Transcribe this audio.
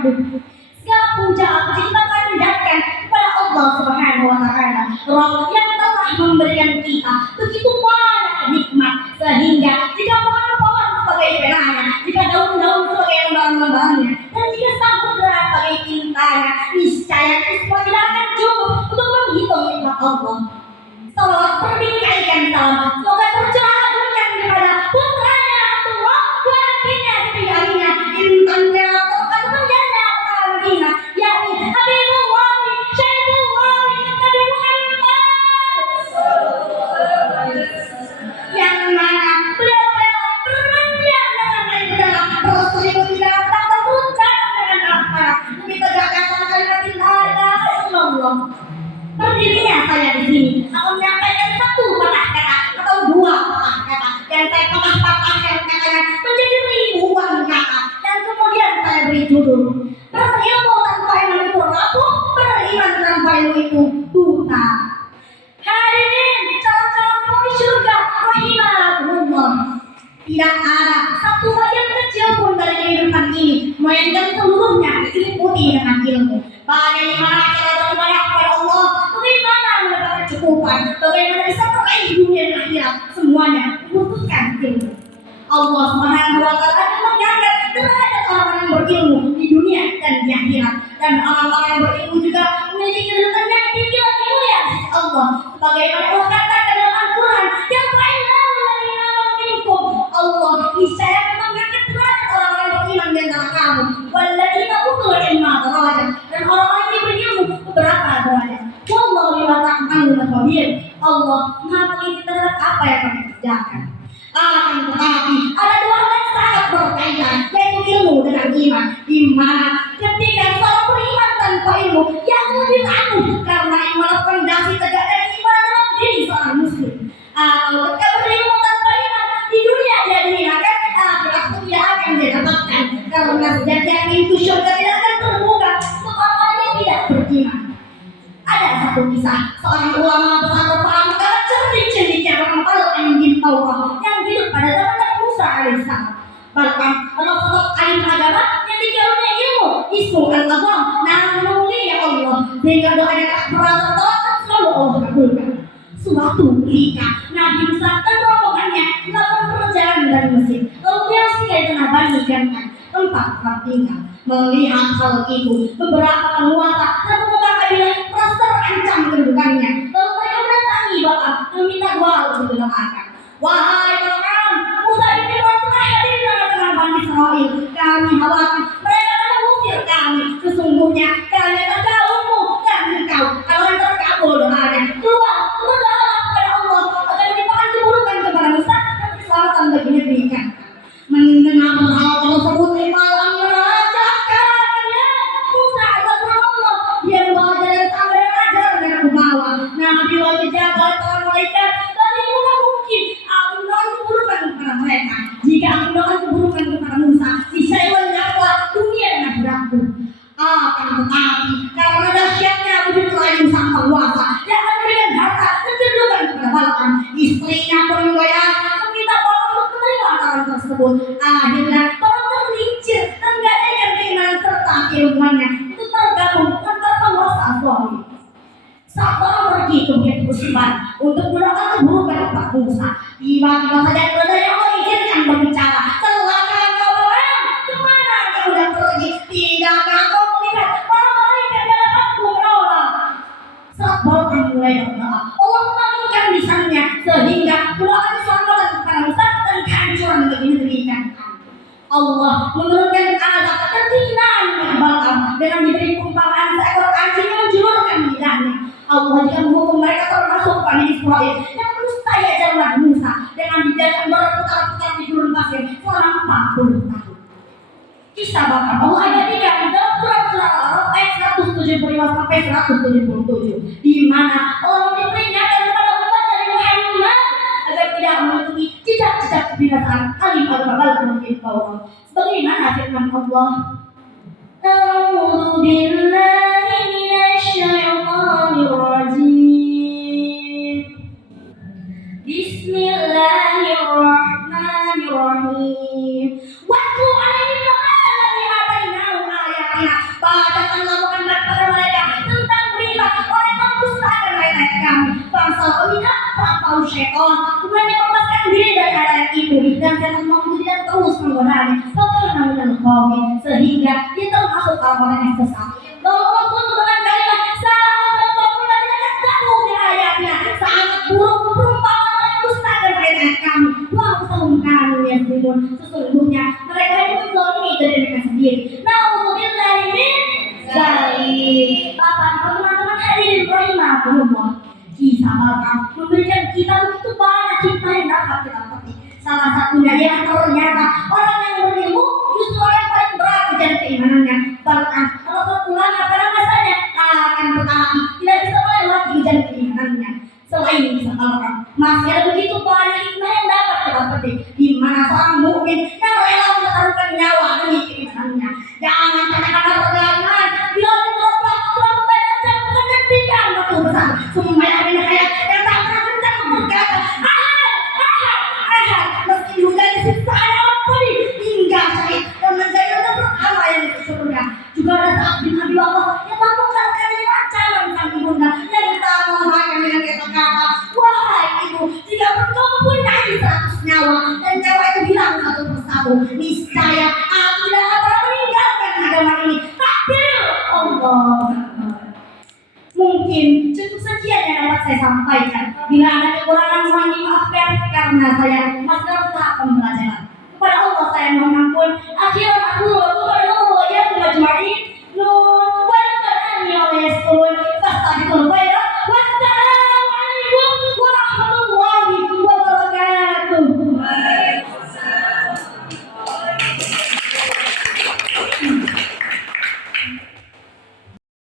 na'budu. Segala puja puji kita panjatkan kepada Allah Subhanahu wa taala, Rabb yang telah memberikan kita begitu banyak nikmat sehingga jika pohon-pohon sebagai penanya, jika daun-daun sebagai lembaran-lembarannya, dan jika samudra sebagai tintanya, niscaya semua tidak akan cukup untuk menghitung nikmat Allah. Salawat berbingkaikan salam, semoga tercurahkan kepada putranya Abdullah wa akhirnya setinggalnya intannya terkait berjana Madinah, yakni Habibullah Syaifullah Nabi Muhammad yang mana beliau bermandian dengan air dalam Rasulullah tidak pernah terpuncak dengan apa demi tegakkan kalimat la ilaha illallah. Berdirinya saya di sini akan menyampaikan satu patah kata atau dua patah kata yang saya patah-patahkan katanya menjadi ribuan kata, dan kemudian saya beri judul berilmu tanpa ilmu itu rapuh, beriman tanpa ilmu itu buta. Hadirin calon-calon penghuni surga rahimahumullah, tidak ada satu bagian kecil pun dari kehidupan ini melainkan seluruhnya diliputi dengan ilmu. Bagaimana cara beribadah kepada Allah, bagaimana mendapat kecukupan, bagaimana bisa meraih dunia dan akhirat, semuanya membutuhkan ilmu. Allah Subhanahu wa taala akan mengangkat derajat orang yang berilmu di dunia dan di akhirat, dan orang-orang yang berilmu juga memiliki kedudukan yang tinggi lagi mulia di sisi Allah. Sebagaimana Allah katakan dalam Al-Qur'an, yang fa'illahu ladzina minkum, Allah niscaya mengangkat derajat orang-orang yang beriman di antara kamu, walladzina utul ilma darajat, dan orang-orang yang diberi ilmu beberapa derajat. Wallahu bima ta'maluna khabir. Allah Maha teliti terhadap apa yang kami kerjakan. Akan tetapi ada dua hal yang sangat berkaitan, yaitu ilmu dengan iman, di mana ketika seorang beriman tanpa ilmu yang lebih rapuh karena iman fondasi tegaknya iman dalam diri seorang muslim. Atau ketika berilmu tanpa iman di dunia dia dihinakan, akhirat itu tidak akan didapatkan karena sejatinya pintu surga tidak akan terbuka untuk orang yang tidak beriman. Ada satu kisah seorang ulama besar paham karena cerdik-cerdiknya orang Balqam bin Taurat yang hidup pada zaman Nabi Musa alaihissalam. Balqam adalah sosok alim agama yang dikaruniai ilmu, ismu al-azam, nama mulia Allah, sehingga doanya tak pernah tertolak dan selalu Allah kabulkan. Suatu ketika Nabi Musa dan rombongannya melakukan perjalanan dari Mesir, lalu beliau singgah di tengah Bani Gantan, tempat tempat tinggal. Melihat hal itu, beberapa penguasa dan pemuka kabilah merasa terancam kedudukannya. Lalu mereka mendatangi Balqam dan meminta doa untuk didoakan. Wahai Balqam, Musa bin Fir'aun telah hadir di tengah-tengah Bani Israel. Kami khawatir mereka akan mengusir kami. Sesungguhnya kami adalah kaummu dan engkau kalau yang terkabul doanya. Keluar, berdoalah kepada Allah agar menimpakan keburukan kepada Musa dan keselamatan bagi negeri kami. Mendengar hal tersebut, malam merajakannya Musa adalah Allah. Dia membawa jalan sama dan ajaran yang aku bawa. Nabi wajib jaga para malaikat. Bagaimana mungkin aku melakukan keburukan kepada mereka? Jika aku melakukan keburukan kepada Musa, niscaya menyapa dunia dan akhiratku. Akan tetapi karena dahsyatnya wujud lain sang penguasa yang akan memberikan harta dan kedudukan kepada Balqam, istrinya pun goyah meminta Balqam untuk menerima tawaran tersebut. Akhirnya Balqam tergelincir dan menggadaikan keinginan serta keilmuannya untuk tergabung antar penguasa zalim. Saat Balqam pergi ke bukit Usman untuk melakukan keburukan kepada Musa, tiba-tiba saja keledai Allah izinkan berbicara. Celaka kau Balqam, kemana kau sudah pergi? Tidakkah kau melihat para malaikat dalam aku menolak? Saat Balqam mulai berdoa, Allah memanggilkan lisannya sehingga mendoakan keselamatan kepada Musa dan kehancuran bagi negeri Kan'an. Allah menurunkan azab dan kehinaan kepada Balqam dengan diberi perumpamaan seekor anjing yang menjulurkan lidahnya. Allah juga menghukum mereka termasuk Bani Israel yang menustai ajaran Musa dengan dibiarkan berputar-putar di gurun pasir selama 40 tahun. Kisah Balqam Allah abadikan dalam surah Al-A'raf ayat 175 sampai 177, di mana Allah memperingatkan kepada umat dari Muhammad agar tidak mengikuti jejak-jejak kebinasaan alim agama Balqam bin Taurat. Sebagaimana firman Allah, A'udzu billahi minasy syaithanir rajim. Bismillahirrahmanirrahim. Watlu 'alaihim naba'al ladzi atainahu ayatina Al-Fatihah, bacakan laporan kepada mereka tentang berita oleh pendustakan ayat-ayat kami. Fansal tahu syaitan, kemudian melepaskan diri dari ayat itu, dan setan menguji terus menggodanya. Sehingga dia termasuk orang-orang yang sesat. Lalu Allah tutup dengan kalimat ayatnya sangat buruk perumpamaan orang dusta dan ayat-ayat kami. Sesungguhnya mereka itu menzalimi dari mereka sendiri. Nauzubillahi min dzalik. Bapak, teman-teman hadirin rahimakumullah. Kisah Balkan memberikan kita begitu banyak hikmah yang dapat kita petik. Salah satunya yang ternyata orang yang berilmu justru orang yang paling berat menjadi keimanannya. Bahkan kalau satu ulama pada masanya akan tetapi tidak bisa melewati ujian keimanannya. Selain bisa Balkan, masih ada begitu banyak hikmah yang dapat kita petik. Di mana seorang mukmin yang rela menaruhkan nyawa demi keimanannya. Jangan katakan perdagangan bila ditolak telah membayar jam penghentian waktu besar. Supaya ada hayat yang tak pernah kencang berkata meski dihujani siksaan yang pedih hingga syahid dan menjadi orang pertama yang disebutnya. Juga ada saat bin Abi Waqqas yang melakukan kalimat ancaman sang ibunda yang tak menghakimi dengan kata-kata, wahai ibu, jika engkau mempunyai 100 nyawa dan nyawa itu hilang satu persatu, niscaya aku tidak akan meninggalkan agama ini. Takbir Allah. Mungkin cukup sekian yang dapat saya sampaikan. Bila ada kekurangan mohon dimaafkan karena saya masih dalam tahap pembelajaran.